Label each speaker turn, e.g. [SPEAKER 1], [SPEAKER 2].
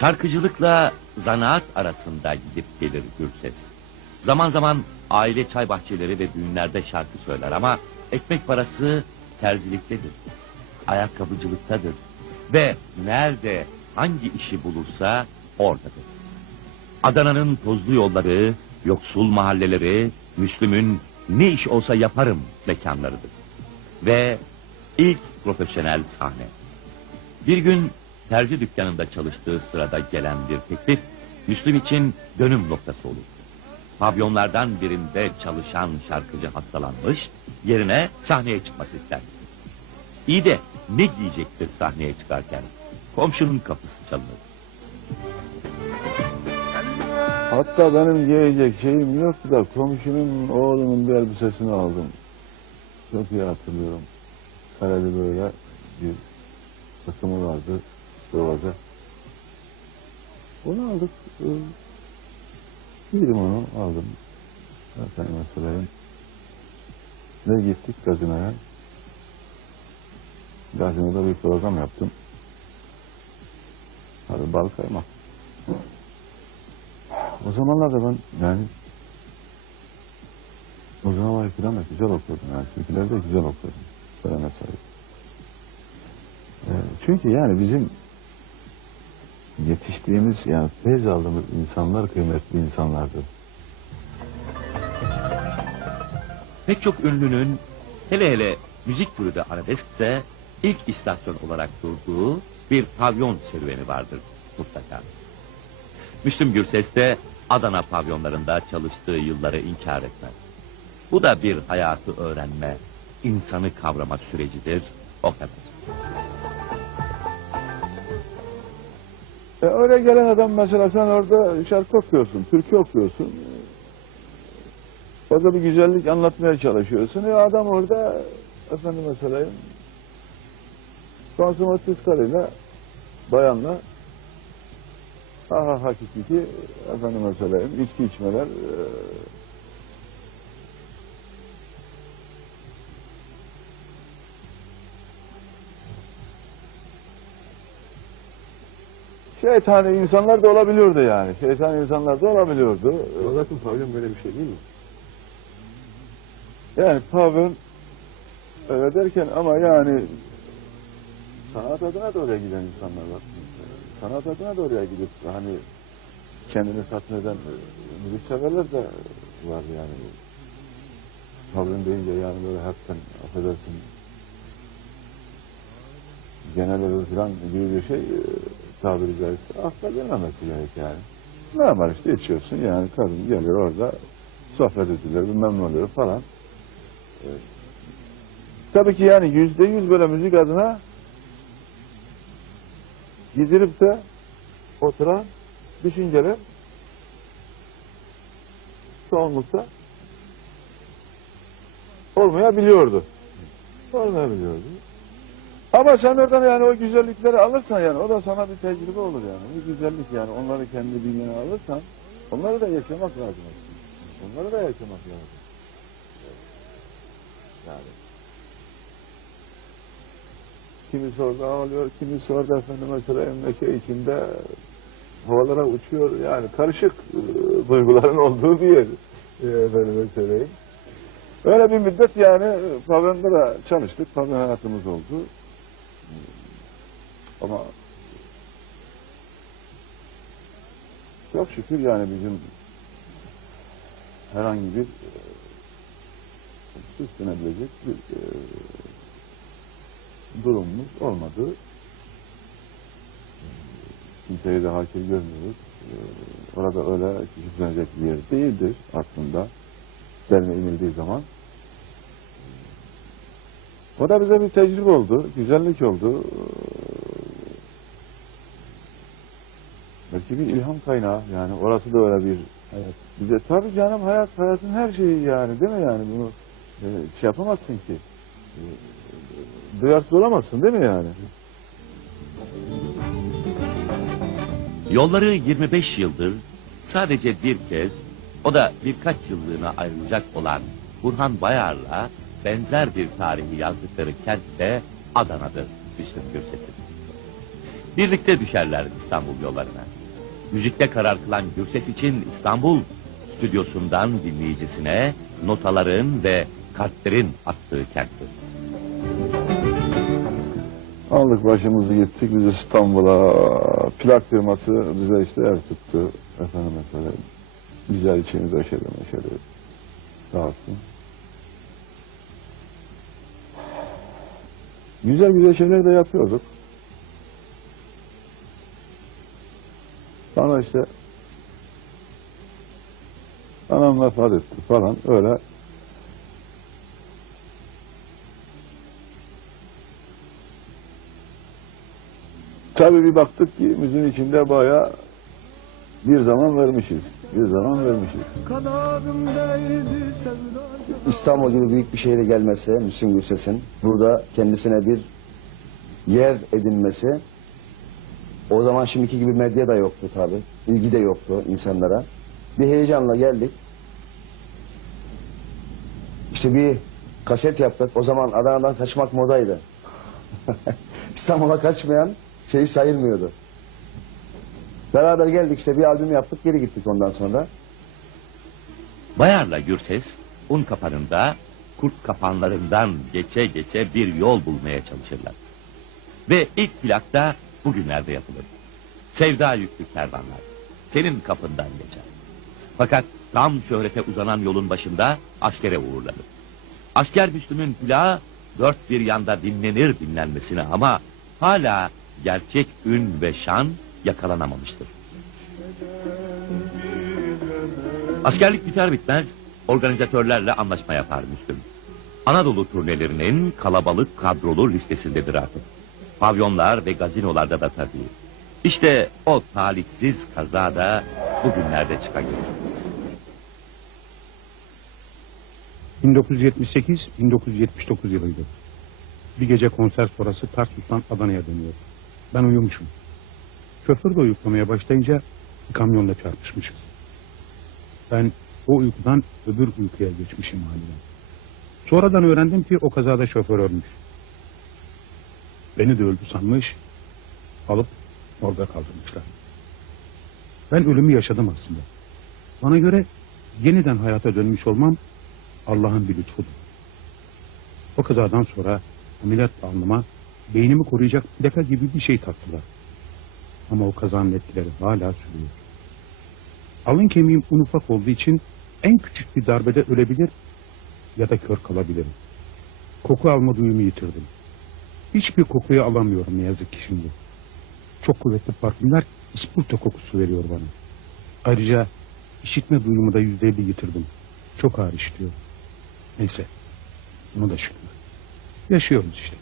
[SPEAKER 1] Şarkıcılıkla zanaat arasında gidip gelir Gürses. Zaman zaman aile çay bahçeleri ve düğünlerde şarkı söyler ama ekmek parası terziliktedir. Ayakkabıcılıktadır. Ve nerede hangi işi bulursa oradadır. Adana'nın tozlu yolları, yoksul mahalleleri, Müslüm'ün ne iş olsa yaparım mekanlarıdır. Ve ilk profesyonel sahne. Bir gün terzi dükkanında çalıştığı sırada gelen bir teklif, Müslüm için dönüm noktası olur. Pavyonlardan birinde çalışan şarkıcı hastalanmış, yerine sahneye çıkmak ister. İyi de ne giyecektir sahneye çıkarken? Komşunun kapısı çalınır.
[SPEAKER 2] Hatta benim giyecek şeyim yoktu da komşunun oğlunun bir elbisesini aldım. Çok iyi hatırlıyorum. Kareli böyle bir takımı vardı. Doğada. Onu aldık. Ee, Giydim onu aldım. Efendim söyleyeyim. Ne gittik gazinoya. Gazinoda bir program yaptım. Hadi bal kaymak. O zamanlarda ben yani o zaman falan da güzel okuyordum yani türküleri de güzel okuyordum. Söyleme sahip. Ee, çünkü yani bizim yetiştiğimiz yani feyz aldığımız insanlar kıymetli insanlardı.
[SPEAKER 1] Pek çok ünlünün hele hele müzik türü de arabeskse ilk istasyon olarak durduğu bir pavyon serüveni vardır mutlaka. Müslüm Gürses de Adana pavyonlarında çalıştığı yılları inkar etmez. Bu da bir hayatı öğrenme, insanı kavrama sürecidir o kadar.
[SPEAKER 2] E öyle gelen adam mesela sen orada şarkı okuyorsun, türkü okuyorsun. Orada bir güzellik anlatmaya çalışıyorsun. E adam orada efendim mesela konsumatif karıyla bayanla ha ha hakiki efendim söyleyeyim içki içmeler e, şeytani insanlar da olabiliyordu yani. Şeytani insanlar da olabiliyordu.
[SPEAKER 3] Zaten pavyon böyle bir şey değil mi?
[SPEAKER 2] Yani pavyon öyle derken ama yani sanat adına da oraya giden insanlar var. Sanat adına da oraya gidip hani kendini tatmin eden e, müzik severler de var yani. Pavyon deyince yani böyle hepten affedersin genel falan gibi bir şey e, tabiri caizse akla gelmemesi gerek yani. Normal işte içiyorsun yani kadın geliyor orada sohbet edilir bilmem ne oluyor falan. Tabii ki yani yüzde yüz böyle müzik adına gidilip de oturan düşünceler çoğunlukta olmayabiliyordu. Olmayabiliyordu. Ama sen oradan yani o güzellikleri alırsan yani o da sana bir tecrübe olur yani. Bir güzellik yani onları kendi bünyene alırsan onları da yaşamak lazım. Onları da yaşamak lazım. Yani. Kimisi orada ağlıyor, kimisi orada efendim mesela emlake içinde havalara uçuyor. Yani karışık e, duyguların olduğu bir yer. E, efendime söyleyeyim. Öyle bir müddet yani e, pavyonda da çalıştık. Pavyon hayatımız oldu. Ama çok şükür yani bizim herhangi bir e, süslenebilecek bir e, durumumuz olmadı. Kimseyi de hakir görmüyoruz. E, orada öyle süslenecek bir yer değildir aslında. Derine inildiği zaman. O da bize bir tecrübe oldu, güzellik oldu. Belki bir ilham kaynağı yani orası da öyle bir
[SPEAKER 3] Evet.
[SPEAKER 2] bize tabii canım hayat hayatın her şeyi yani değil mi yani bunu e, şey yapamazsın ki. E, duyarsız olamazsın değil mi yani?
[SPEAKER 1] Yolları 25 yıldır sadece bir kez, o da birkaç yıllığına ayrılacak olan Burhan Bayar'la benzer bir tarihi yazdıkları kent de Adana'dır Müslüm Gürses'in. Birlikte düşerler İstanbul yollarına. Müzikte karar kılan Gürses için İstanbul stüdyosundan dinleyicisine notaların ve kartların attığı kenttir.
[SPEAKER 2] Aldık başımızı gittik biz İstanbul'a. Plak firması bize işte ev tuttu. Efendim mesela güzel içini döşedi meşedi. Sağ Güzel güzel şeyler de yapıyorduk. Sonra işte anam vefat etti falan öyle Tabii bir baktık ki müziğin içinde bayağı bir zaman vermişiz. Bir zaman vermişiz.
[SPEAKER 4] İstanbul gibi büyük bir şehre gelmesi, Müslüm Gürses'in burada kendisine bir yer edinmesi, o zaman şimdiki gibi medya da yoktu tabi, ilgi de yoktu insanlara. Bir heyecanla geldik. İşte bir kaset yaptık. O zaman Adana'dan kaçmak modaydı. İstanbul'a kaçmayan şey sayılmıyordu. Beraber geldik işte bir albüm yaptık geri gittik ondan sonra.
[SPEAKER 1] Bayar'la Gürses, un kapanında kurt kapanlarından geçe geçe bir yol bulmaya çalışırlar. Ve ilk plak da bugünlerde yapılır. Sevda yüklü kervanlar. Senin kapından geçer. Fakat tam şöhrete uzanan yolun başında askere uğurlanır. Asker Müslüm'ün plağı dört bir yanda dinlenir dinlenmesine ama hala gerçek ün ve şan yakalanamamıştır. Askerlik biter bitmez organizatörlerle anlaşma yapar Müslüm. Anadolu turnelerinin kalabalık kadrolu listesindedir artık. Pavyonlar ve gazinolarda da tabii. İşte o talihsiz kaza da bugünlerde çıkacak.
[SPEAKER 5] 1978-1979 yılıydı. Bir gece konser sonrası Tarsus'tan Adana'ya dönüyor. Ben uyumuşum. Şoför de uyuklamaya başlayınca kamyonla çarpışmışız. Ben o uykudan öbür uykuya geçmişim haliyle. Sonradan öğrendim ki o kazada şoför ölmüş. Beni de öldü sanmış, alıp orada kaldırmışlar. Ben ölümü yaşadım aslında. Bana göre yeniden hayata dönmüş olmam Allah'ın bir lütfudur. O kazadan sonra ameliyat alnıma beynimi koruyacak plaka gibi bir şey taktılar. Ama o kazanın etkileri hala sürüyor. Alın kemiğim un ufak olduğu için en küçük bir darbede ölebilir ya da kör kalabilirim. Koku alma duyumu yitirdim. Hiçbir kokuyu alamıyorum ne yazık ki şimdi. Çok kuvvetli parfümler ispurta kokusu veriyor bana. Ayrıca işitme duyumu da yüzde elli yitirdim. Çok ağır işitiyor. Neyse. Buna da şükür. Yaşıyoruz işte.